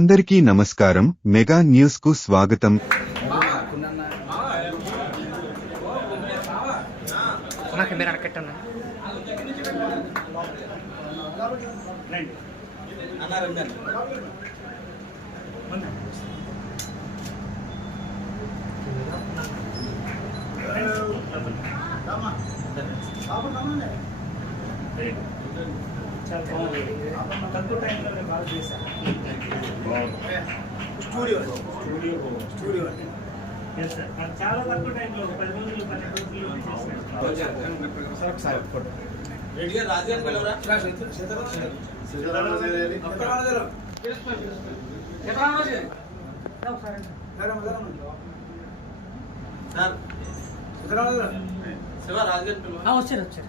అందరికీ నమస్కారం. మెగా న్యూస్కు స్వాగతం. అన్న కెమెరా కట్టన్నా. తక్కువ టైంలో బాగా చేశాను స్టూడియో స్టూడియో అది. చాలా తక్కువ టైంలో పది రోజులు పన్నెండు చేశాను ఒకసారి రెడ్డిగా రాజధాని పిలవరా సార్ శివ పిలవ? వచ్చారు వచ్చారు.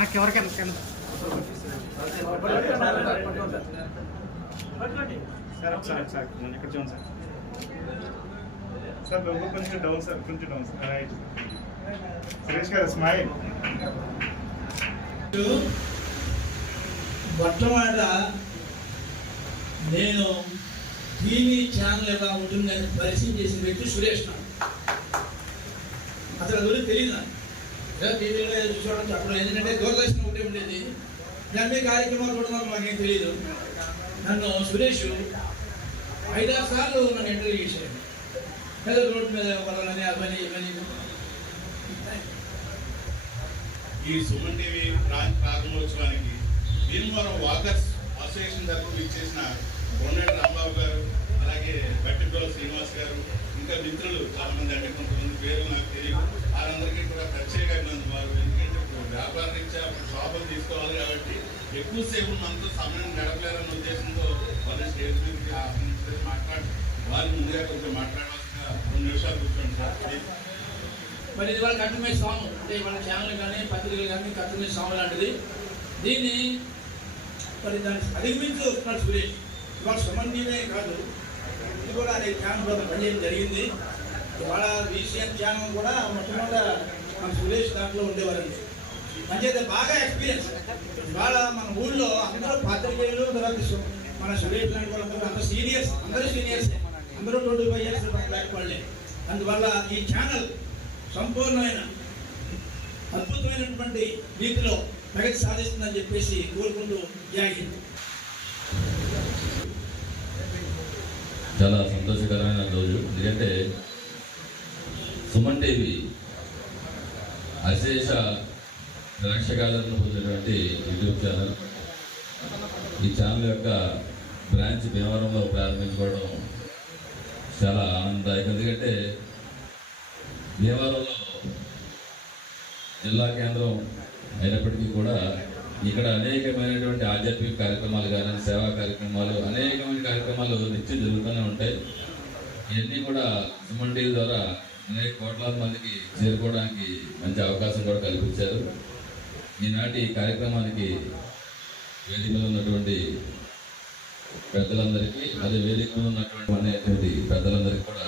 నాకు ఎవరికైనా కెమెరా సార్ ఒకసారి ఒకసారి నన్ను ఇక్కడ చూడండి సార్. సార్ లోగో కొంచెం డౌన్ సార్ కొంచెం down sir. Right Suresh garu smile మొట్టమొదట నేను టీవీ ఛానల్ ఎలా ఉంటుందని పరిచయం చేసిన వ్యక్తి సురేష్ నాయుడు అసలు గురించి తెలియదు నాకు. టీవీలో ఏదో అప్పుడు చెప్పడం ఎందుకంటే దూరదర్శనం ఒకటి ఉండేది. దాని కార్యక్రమాలు కూడా మాకేం తెలియదు నన్ను సురేష్ ఐదారు సార్లు నన్ను ఇంటర్వ్యూ చేశాడు. ఏదో రోడ్డు మీద ఒకళ్ళని అవని ఇవని ఈ సుమన్ టీవీ బ్రాంచ్ ప్రారంభోత్సవానికి భీమవరం వాకర్స్ అసోసియేషన్ తరఫున ఇచ్చేసిన కొండ రాంబాబు గారు అలాగే గట్టిపల్లి శ్రీనివాస్ గారు ఇంకా మిత్రులు చాలా మంది అంటే కొంతమంది పేర్లు నాకు తెలియదు. వారందరికీ కూడా ప్రత్యేక వారు ఎందుకంటే ఇప్పుడు వ్యాపార రీత్యా షాపులు తీసుకోవాలి కాబట్టి ఎక్కువసేపు మనతో సమయం గడపలేరన్న ఉద్దేశంతో వాళ్ళ స్టేజ్ మీదకి ఆహ్వానించి మాట్లాడి వారి ముందుగా కొంచెం మాట్లాడవలసిన రెండు నిమిషాలు కూర్చోండి సార్. మరి ఇది వాళ్ళ కట్టుమే సాంగ్ అంటే వాళ్ళ ఛానల్ కానీ పత్రికలు కానీ కట్టుమే సాంగ్ లాంటిది. దీన్ని మరి దాన్ని అధిగమించి వస్తున్నాడు సురేష్. ఇవాళ సమన్వయమే కాదు ఇది కూడా అదే ఛానల్ ద్వారా పనిచేయడం జరిగింది. ఇవాళ విషయం ఛానల్ కూడా మొట్టమొదట మన సురేష్ దాంట్లో ఉండేవారండి. మంచిగా బాగా ఎక్స్పీరియన్స్ ఇవాళ మన ఊళ్ళో అందరూ పాత్రికేయులు తర్వాత మన సురేష్ లాంటి వాళ్ళందరూ అందరూ సీనియర్స్ అందరూ సీనియర్స్ అందరూ ట్వంటీ ఫైవ్ ఇయర్స్ బ్యాక్ వాళ్ళే. అందువల్ల ఈ ఛానల్ సంపూర్ణమైన అద్భుతమైనటువంటి రీతిలో ప్రగతి సాధిస్తుందని చెప్పేసి కోరుకుంటూ జాగింది చాలా సంతోషకరమైన రోజు. ఎందుకంటే సుమన్ టీవీ అశేష ద్రాక్షకాలను పొందినటువంటి యూట్యూబ్ ఛానల్. ఈ ఛానల్ యొక్క బ్రాంచ్ భీమవరంలో ప్రారంభించుకోవడం చాలా ఆనందదాయకం. ఎందుకంటే భీమవరంలో జిల్లా కేంద్రం అయినప్పటికీ కూడా ఇక్కడ అనేకమైనటువంటి ఆధ్యాత్మిక కార్యక్రమాలు కానీ సేవా కార్యక్రమాలు అనేకమైన కార్యక్రమాలు నిత్యం జరుగుతూనే ఉంటాయి. ఇవన్నీ కూడా సుమన్ టీవీ ద్వారా అనేక కోట్లాది మందికి చేరుకోవడానికి మంచి అవకాశం కూడా కల్పించారు. ఈనాటి కార్యక్రమానికి వేదికలో ఉన్నటువంటి పెద్దలందరికీ అదే వేదికలో ఉన్నటువంటి అనేటువంటి పెద్దలందరికీ కూడా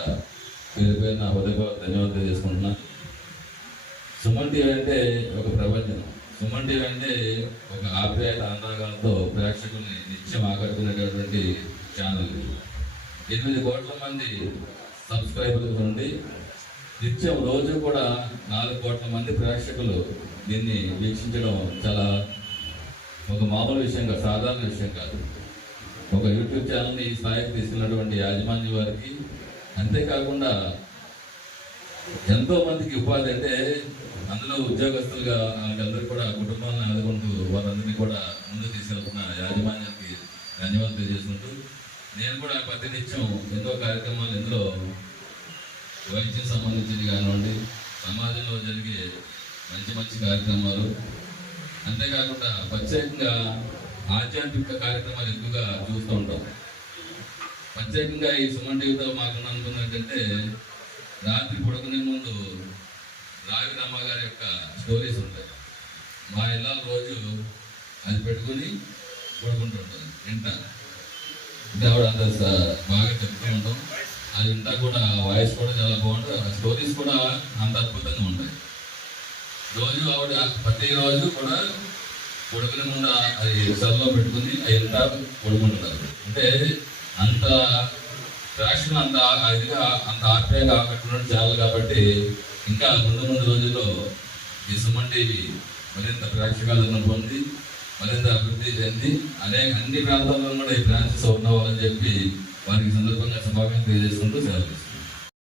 పేరు పేరు నా హృదయపూర్వక ధన్యవాదాలు తెలియజేసుకుంటున్నాను. సుమన్ టీవీ అంటే ఒక ప్రపంచం. సుమన్ అంటే ఒక ఆప్యాయత అనురాగాలతో ప్రేక్షకుల్ని నిత్యం ఆకట్టుకునేటటువంటి ఛానల్ ఎనిమిది కోట్ల మంది సబ్స్క్రైబర్లు ఉండి నిత్యం రోజు కూడా నాలుగు కోట్ల మంది ప్రేక్షకులు దీన్ని వీక్షించడం చాలా ఒక మామూలు విషయం కాదు సాధారణ విషయం కాదు. ఒక యూట్యూబ్ ఛానల్ని ఈ స్థాయికి తీసుకున్నటువంటి యాజమాన్య వారికి అంతేకాకుండా ఎంతో మందికి ఉపాధి అంటే అందులో ఉద్యోగస్తులుగా వాళ్ళందరూ కూడా కుటుంబాలను ఆదుకుంటూ వాళ్ళందరినీ కూడా ముందుకు తీసుకెళ్తున్న యాజమాన్యానికి ధన్యవాదాలు తెలియజేసుకుంటూ నేను కూడా ప్రతినిత్యం ఎన్నో కార్యక్రమాలు ఇందులో వైద్యం సంబంధించింది కానివ్వండి సమాజంలో జరిగే మంచి మంచి కార్యక్రమాలు. అంతేకాకుండా ప్రత్యేకంగా ఆధ్యాత్మిక కార్యక్రమాలు ఎక్కువగా చూస్తూ ఉంటాం. ప్రత్యేకంగా ఈ సుమన్ టీవీతో మాకున్న అనుకున్నట్టంటే ఏంటంటే రాత్రి పడుకునే ముందు రావి అమ్మగారి యొక్క స్టోరీస్ ఉంటాయి. మా ఇళ్ళ రోజు అది పెట్టుకుని పడుకుంటుంటుంది వింటాను. అంటే ఆవిడ అంత బాగా చెప్తూ ఉంటాం. అది వింటా కూడా వాయిస్ కూడా చాలా బాగుంటుంది. ఆ స్టోరీస్ కూడా అంత అద్భుతంగా ఉంటాయి. రోజు ఆవిడ ప్రతి రోజు కూడా కొడుకుని ముందు అది సెల్లో పెట్టుకుని అవి ఎంత పడుకుంటుంది అంటే అంత ఫ్యాషన్ అంత ఇదిగా అంత ఆప్యాయంగా ఆకట్టుకున్నట్టు చాలు కాబట్టి ఇంకా ముందు ముందు రోజుల్లో ఈ సుమన్ టీవీ మరింత ప్రేక్షకాలను పొంది మరింత అభివృద్ధి చెంది అనేక అన్ని ప్రాంతాల్లో కూడా ఈ బ్రాంచెస్ ఉన్నవాళ్ళని చెప్పి వారికి సందర్భంగా శుభాకాంక్షలు తెలియజేసుకుంటూ సెలవు